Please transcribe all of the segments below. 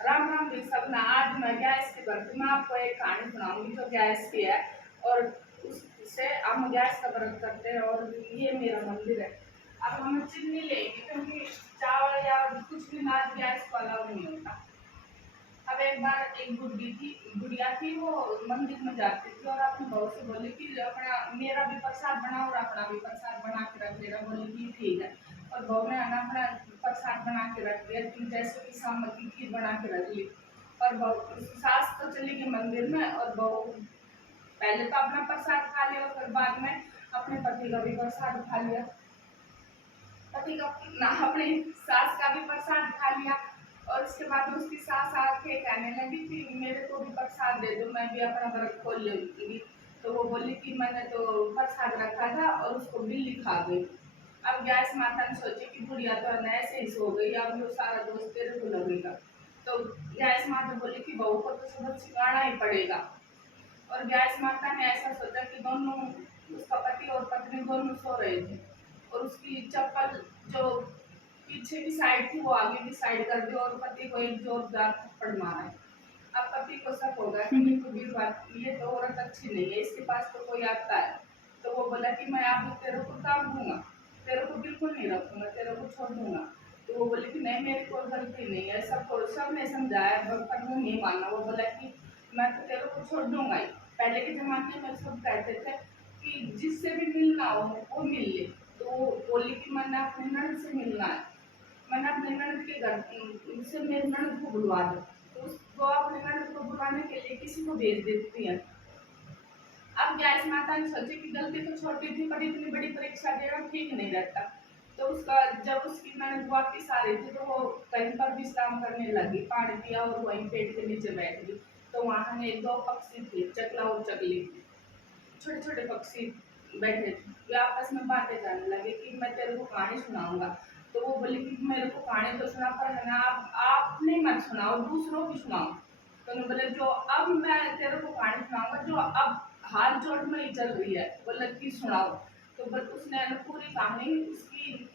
राम राम भी सबना। आज मैं गैस की बर्तन में आपको एक कहानी सुनाऊंगी जो गैस की है। और उससे हम गैस का व्रत करते हैं और ये मेरा मंदिर है। अब हमें चिन्नी लेगी क्योंकि चावल या कुछ भी नाच गैस को अलाउ नहीं होता। अब एक बार एक गुड़िया थी, वो मंदिर में जाती थी और अपनी बहू से बोली कि अपना मेरा भी प्रसाद बना और अपना भी प्रसाद बना के रख लेना। बोली कि ठीक है। और बहू ने है ना अपना प्रसाद बना के रख दिया कि जैसे कि शाम की खीर बना के रख ली। और बहू सास तो चली गई मंदिर में और बहू पहले तो अपना प्रसाद खा लिया और फिर बाद में अपने पति का भी प्रसाद खा लिया। पति का अपने सास का भी प्रसाद खा लिया। और उसके बाद उसकी सास आके कहने लगी कि मेरे को भी प्रसाद दे दो, मैं भी अपना व्रत खोल लूंगी। तो वो बोली कि मैंने तो प्रसाद रखा था और उसको बिल्ली खा गई। अब गैस माता ने सोची कि बुढ़िया तो ऐसे ही सो गई, अब वो सारा दोष तेरे को लगेगा। तो गैस माता बोली कि बहू को तो सबक सिखाना ही पड़ेगा। और गैस माता ने ऐसा सोचा कि दोनों, उसका पति और पत्नी दोनों सो रहे थे और उसकी चप्पल जो पीछे की साइड थी वो आगे की साइड कर दी और पति को एक जोरदार थप्पड़ मारा। अब पति को शक होगा कि ये तो बीर बात, ये तो औरत अच्छी नहीं है, इसके पास तो कोई आता है। तो वो बोला कि मैं आप तेरे को काम दूंगा, तेरे को बिल्कुल नहीं रखूंगा, तेरे को छोड़ दूंगा। तो वो बोले कि नहीं, मेरी कोई गलती नहीं है, सब ने समझाया पर वो नहीं माना। वो बोला कि मैं तो तेरे को छोड़ दूंगा ही। पहले के जमाने में सब कहते थे कि जिससे भी मिलना हो वो मिल ले। तो वो बोली कि मैंने अपने नंद से मिलना है, मैंने अपने नंद के घर से मेरे नंद को बुलवा दो। तो वो अपने नंद को बुलाने के लिए किसी को भेज देती है। अब गैस माता ने सोची कि गलती तो छोटी थी पर इतनी बड़ी परीक्षा देना ठीक नहीं रहता। तो उसका जब उसकी ननद वापिस आ रही थी तो वो कहीं पर विश्राम करने लगी, पानी पिया और वहीं पेड़ के नीचे बैठ गई। तो वहां एक दो पक्षी थे, चकला और चकली, छोटे छोटे पक्षी बैठे थे। वे आपस में बातें करने लगे कि मैं तेरे को कहानी सुनाऊंगा। तो वो बोली कि मेरे को कहानी तो सुना पर है ना, आपने मत सुनाओ, दूसरों की सुनाओ। तो उन्होंने बोले जो अब मैं तेरे को कहानी सुनाऊंगा जो अब हाथ जोड़ में ही चल रही है, बोला कि सुनाओ। तो उसने पूरी कहानी उसकी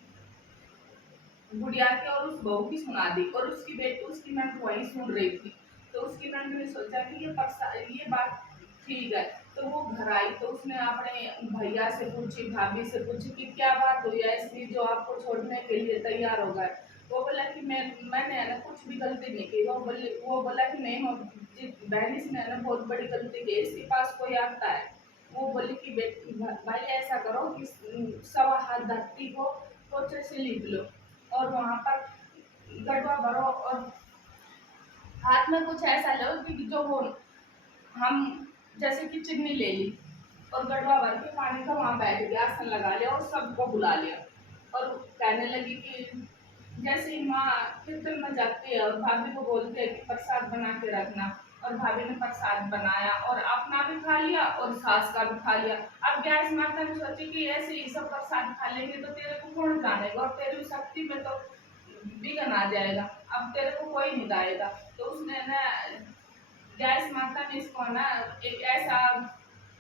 गुड़िया की और उस बहू की सुना दी और उसकी बेटी उसकी नंद वही सुन रही थी। तो उसकी नंद ने सोचा कि ये बात ठीक है। तो वो घर आई तो उसने अपने भैया से पूछी, भाभी से पूछी कि क्या बात हुई है इसलिए जो आपको छोड़ने के लिए तैयार हो गए। वो बोला कि मैंने है ना कुछ भी गलती नहीं की। वो बोला कि नहीं बहन इसने है ना बहुत बड़ी गलती की, इसके पास कोई आता है। वो बोली कि भाई ऐसा करो कि सवा हाथ धरती को पोछे से लीप लो और वहां पर गड़वा भरो और हाथ में कुछ ऐसा लो कि जो वो हम जैसे कि चिन्नी ले ली और गड़वा भर के पानी का वहां बैठ गया, आसन लगा लिया और सबको बुला लिया। और कहने लगी कि जैसे ही माँ कीर्तन में जाती है और भाभी को बोलती है कि प्रसाद बना के रखना, और भाभी ने प्रसाद बनाया और अपना भी खा लिया और सास का भी खा लिया। अब गैस माता ने सोची कि ऐसे ही सब प्रसाद खा लेंगे तो तेरे को कौन जानेगा और तेरी शक्ति में तो विघन आ जाएगा, अब तेरे को कोई नहीं गाएगा। तो उसने ना गैस माता ने इसको ना एक ऐसा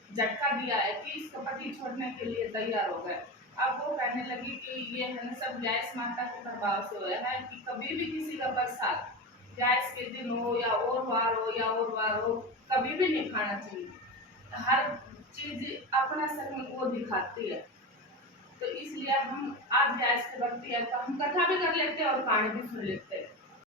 झटका दिया है कि इसका पति छोड़ने के लिए तैयार हो गए। अब वो कहने लगी कि ये है ना सब गैस माता के प्रभाव से हुआ है कि कभी भी किसी का प्रसाद गैस के दिन हो या और वार हो कभी भी नहीं खाना चाहिए। हर चीज अपना शर्म वो दिखाती है। तो इसलिए हम आज गैस के बरती है तो हम कथा भी कर लेते हैं और कहानी भी सुन लेते हैं।